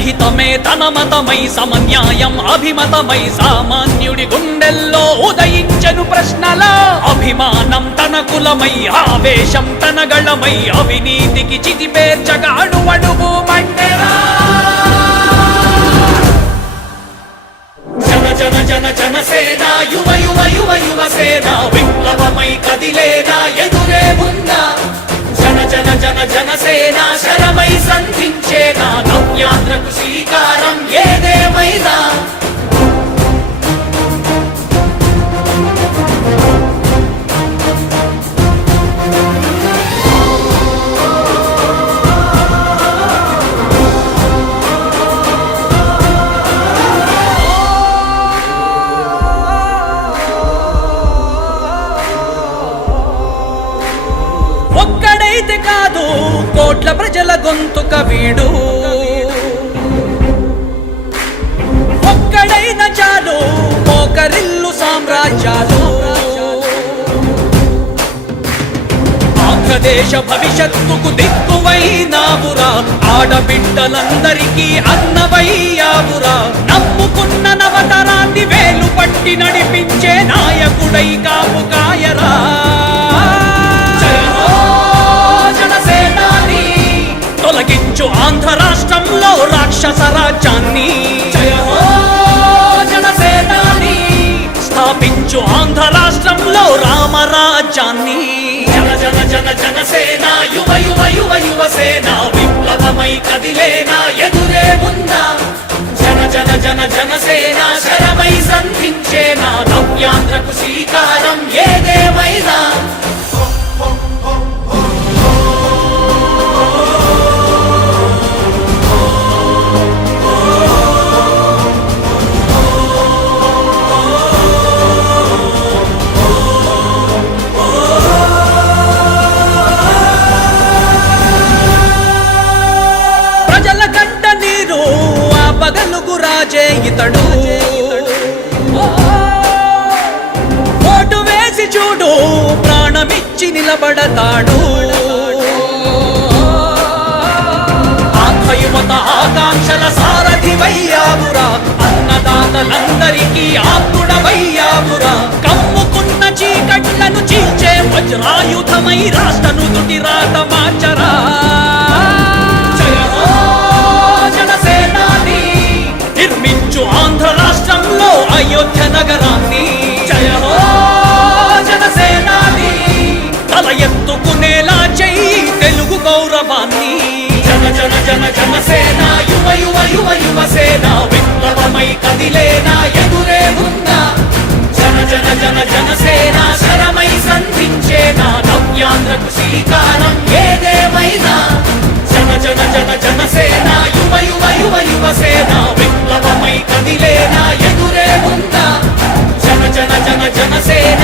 జనహితమే తన మతమై సమన్యాయం అభిమతమై సామాన్యుడి గుండెల్లో ఉదయించెను ప్రశ్నల అభిమానం తన కులమై ఆవేశం తన గళమై అవినీతికి చితిపేర్చగా అడువడుగు మండెరా జన జన జన జనసేన యువ యువ యువ యువసేన విప్లవమై కదిలేనా ఎదురే ఉందా జన జన జన జనసేన శరమై సంధించేనా నవ్యాంధ్రకు శ్రీకారం ఏదేమైనా ఒక్కడైతే కాదు కోట్ల ప్రజల గొంతుక వీడు ఒక్కడైన చాలు మోకరిల్లు సామ్రాజ్యాలు ఆంధ్రదేశ భవిష్యత్తుకు దిక్కువైనావురా ఆడబిడ్డలందరికీ అన్నవయ్యావురా నమ్ముకున్న నవతరాన్ని వేలు పట్టి నడిపించే నాయకుడై కాపు కాయరా తొలగించు ఆంధ్ర రాష్ట్రంలో రాక్షస రాజ్యాన్ని జయ హో జనసేనాని స్థాపించు ఆంధ్ర రాష్ట్రంలో రామరాజ్యాన్ని జన జన జన జనసేన యువ యువ యువ యువసేన విప్లవమై కదిలేనా ఎదురే ఉందా జన జన జన జనసేన శరమై సంధించేనా నవ్యాంధ్రకు శ్రీకారం ఏదేమైనా రాజే ఇతడు ఓటు వేసి చూడు ప్రాణమిచ్చి నిలబడతాడు ఆత్మయువత ఆకాంక్షల సారథివయ్యావురా అన్నదాతలందరికీ ఆత్ముడవయ్యావురా కమ్ముకున్న చీకట్లను చీల్చే వజ్రాయుధమై రాష్ట్రను తుటి రాత మార్చరా నిర్మించు ఆంధ్ర రాష్ట్రంలో అయోధ్య నగరాన్ని జయ హో జనసేనాని తల ఎత్తుకునేలా చెయ్యి తెలుగు గౌరవాన్ని జన జన జన జనసేన యువ యువ యువ యువసేన విప్లవమై కదిలేనా ఎదురే ఉందా జన జన జన జనసేన శరమై సంధించేనా నవ్యాంధ్రకు శ్రీకారం ఏదేమైనా జన జన జన జనసేన యువ యువ యువ యువసేన విప్లవమై కదిలేనా ఎదురే ఉందా జన జన జన జనసేన